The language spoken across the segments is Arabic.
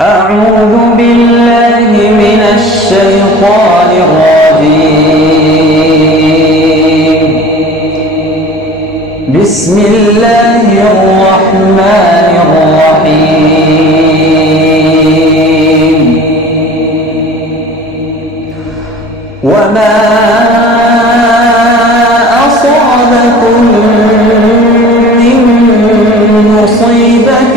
أعوذ بالله من الشيطان الرجيم. بسم الله الرحمن الرحيم. وما أصابكم من مصيبة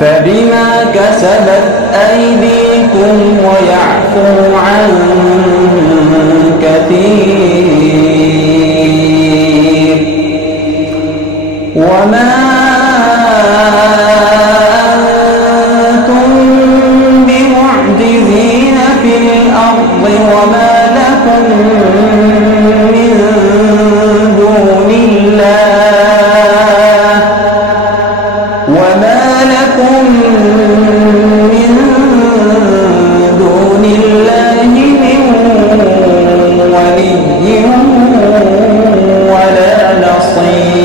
فبما كسبت أيديكم ويعفو عن كثير. وما أنتم بمعجزين في الأرض وما لكم من دون الله من ولي ولا نصير.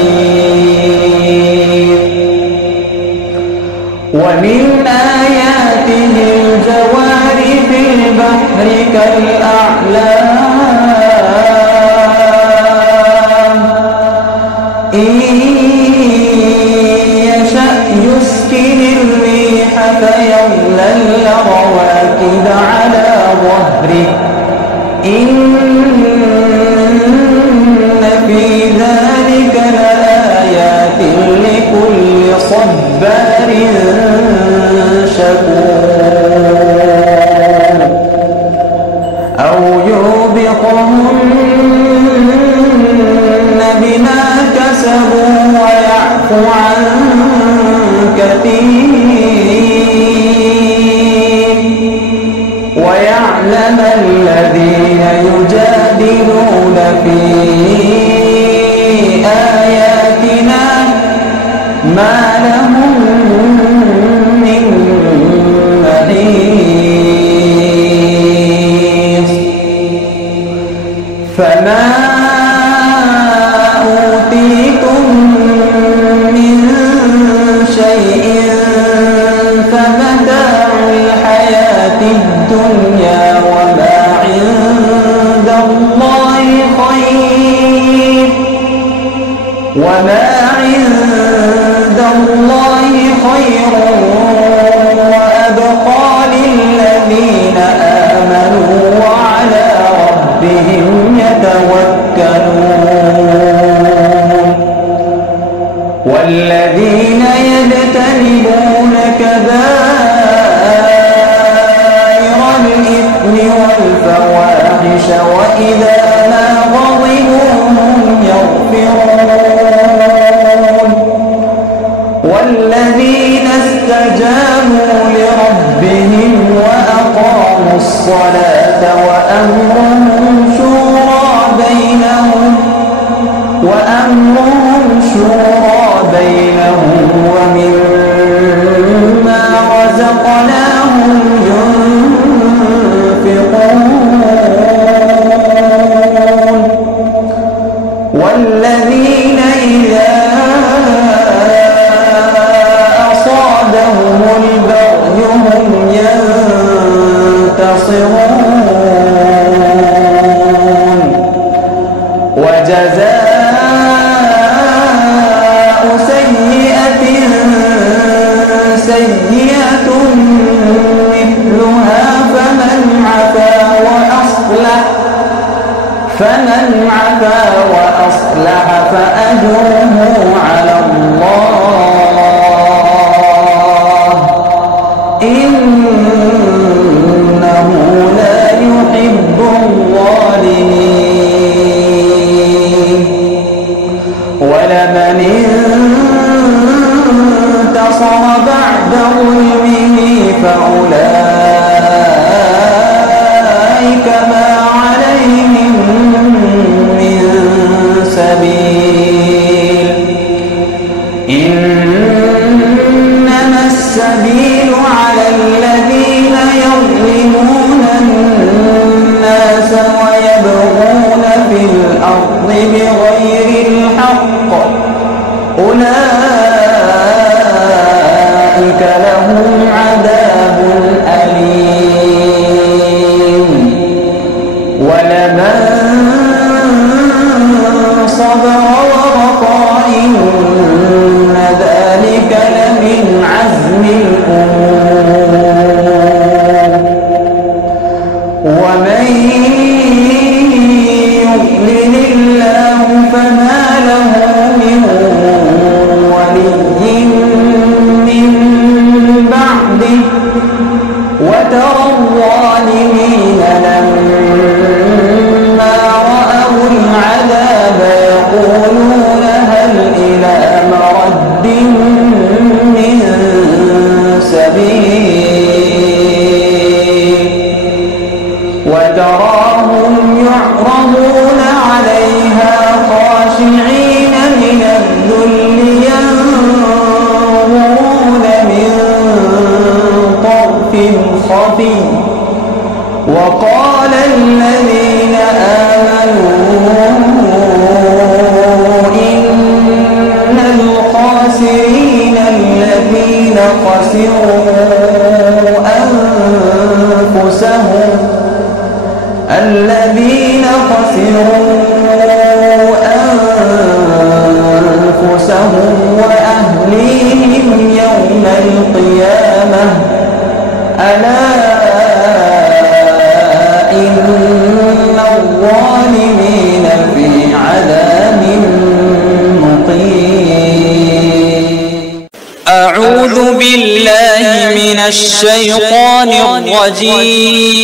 ومن آياته الجوار في البحر كالأعلام إن يشأ يسكن الريح فيظلل رواكد على ظهره إن في ذلك لآيات لكل صبار شكور. أو يوبقهن بما كسبوا ويعفو عن كثير ويعلم الذين يجادلون في آياتنا ما لهم من محيص. فما أوتيتم من شيء فمتاع الحياة الدنيا وما عند الله خير وأبقى للذين آمنوا وعلى ربهم يتوكلون. والذين يجتنبون كبائر الإثم والفواحش وإذا ما غضبوا هم يغفرون. والذين استجابوا لربهم وأقاموا الصلاة وأمرهم شورى بينهم ومما رزقناهم ينفقون. والذين إذا أصابهم البغي هم ينتصرون. وجزاء سيئة مثلها فمن عفا وأصلح فأجره على الله إنه لا يحب الظالمين. ولمن انتصر بعد ظلمه فأولئك ما عليهم من سبيل. إنما السبيل على الذين يظلمون الناس ويبغون في الأرض بغير الحق أولئك لهم عذاب أليم ولمن صبر وغفر إن ذلك لمن عزم الأمور ومن يضلل الله فما له من ولي من بعده وترى الظالمين لما رأوا العذاب يقولون هل إلى مرد من سبيل وتراهم يعرضون عليها خاشعين من الذل ينظرون من طرف خفي وقال الذين آمنوا إن الخاسرين الذين خسروا أنفسهم وأهليهم يوم القيامة ألا إن الظالمين في عذاب مقيم. أعوذ بالله من الشيطان الرجيم.